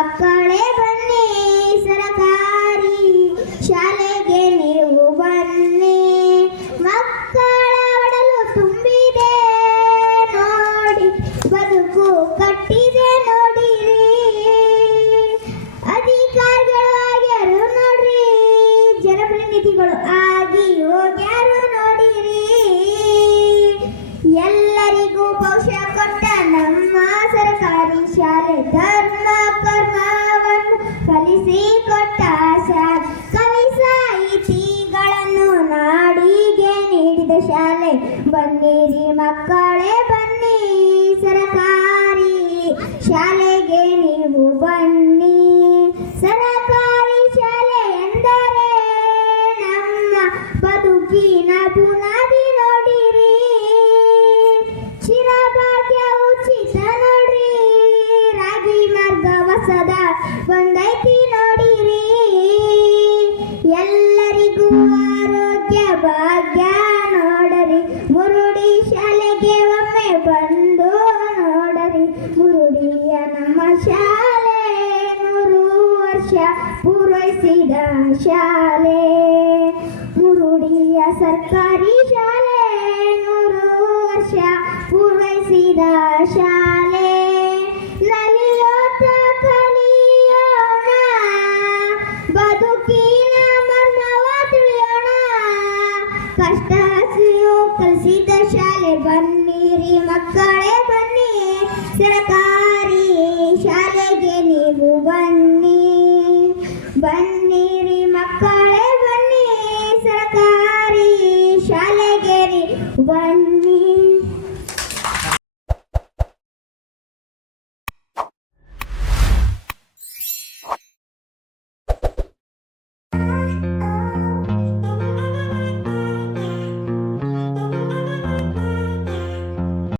ಮಕ್ಕಳೇ ಬನ್ನಿ ಸರಕಾರಿ ಶಾಲೆಗೆ ನೀವು ಬನ್ನಿ. ಮಕ್ಕಳ ಒಡಲು ತುಂಬಿದೆ ನೋಡಿ, ಬದುಕು ಕಟ್ಟಿದೆ ನೋಡಿರಿ. ಅಧಿಕಾರಿಗಳು ಆಗ್ಯಾರು ನೋಡ್ರಿ, ಜನಪ್ರತಿನಿಧಿಗಳು ಆಗಿ ಹೋಗ್ಯಾರು ನೋಡಿರಿ. ಎಲ್ಲರಿಗೂ ಭವಿಷ್ಯ ಕೊಟ್ಟ ನಮ್ಮ ಸರ್ಕಾರಿ ಶಾಲೆ, ಧರ್ಮ ಕರ್ಮವನ್ನು ಕಲಿಸಿ ಕೊಟ್ಟ ಶಾಲೆ, ಕವಿ ಸಾಹಿತಿಗಳನ್ನು ನಾಡಿಗೆ ನೀಡಿದ ಶಾಲೆ. ಬನ್ನಿರಿ ಮಕ್ಕಳೇ ಬನ್ನಿ ಸರಕಾರಿ ಶಾಲೆಗೆ ನೀವು ಬನ್ನಿ. ಸರಕಾರಿ ಶಾಲೆ ಎಂದರೆ ನಮ್ಮ ಬದುಕಿನ ಬುನಾದಿ ನೋಡಿರಿ. ಚಿರಭಾಗ್ಯ ಉಚಿತ ನೋಡ್ರಿ, ರಾಗಿ ಮಾರ್ಗ ಹೊಸದ ಬಂದೈತಿ ನೋಡಿರಿ. ಎಲ್ಲರಿಗೂ ಆರೋಗ್ಯ ಭಾಗ್ಯ ನೋಡರಿ, ಮುರುಡಿ ಶಾಲೆಗೆ ಒಮ್ಮೆ ಬಂದು ನೋಡರಿ. ಮುರುಡಿಯ ನಮ್ಮ ಶಾಲೆ 100 ವರ್ಷ ಪೂರೈಸಿದ ಶಾಲೆ. ಮುರುಡಿಯ ಸರ್ಕಾರಿ ಶಾಲೆ 100 ವರ್ಷ ಪೂರೈಸಿದ ಶಾಲೆ. ನಲಿಯೋತ ಕಲಿಯೋಣ, ಬದುಕಿನ ಮರ್ಮವ ತಿಳಿಯೋಣ. ಕಷ್ಟ ಹಸಿವು ಕಲಿಸಿದ ಶಾಲೆ. ಬನ್ನಿರಿ ಮಕ್ಕಳೇ ಬನ್ನಿ ಸರಕಾರಿ ಶಾಲೆಗೆ ನೀವು ಬನ್ನಿ. ಬನ್ನಿರಿ ಮಕ್ಕಳೇ ಬನ್ನಿ ಸರಕಾರಿ ಶಾಲೆಗೆ ನೀವು ಬನ್ನಿ.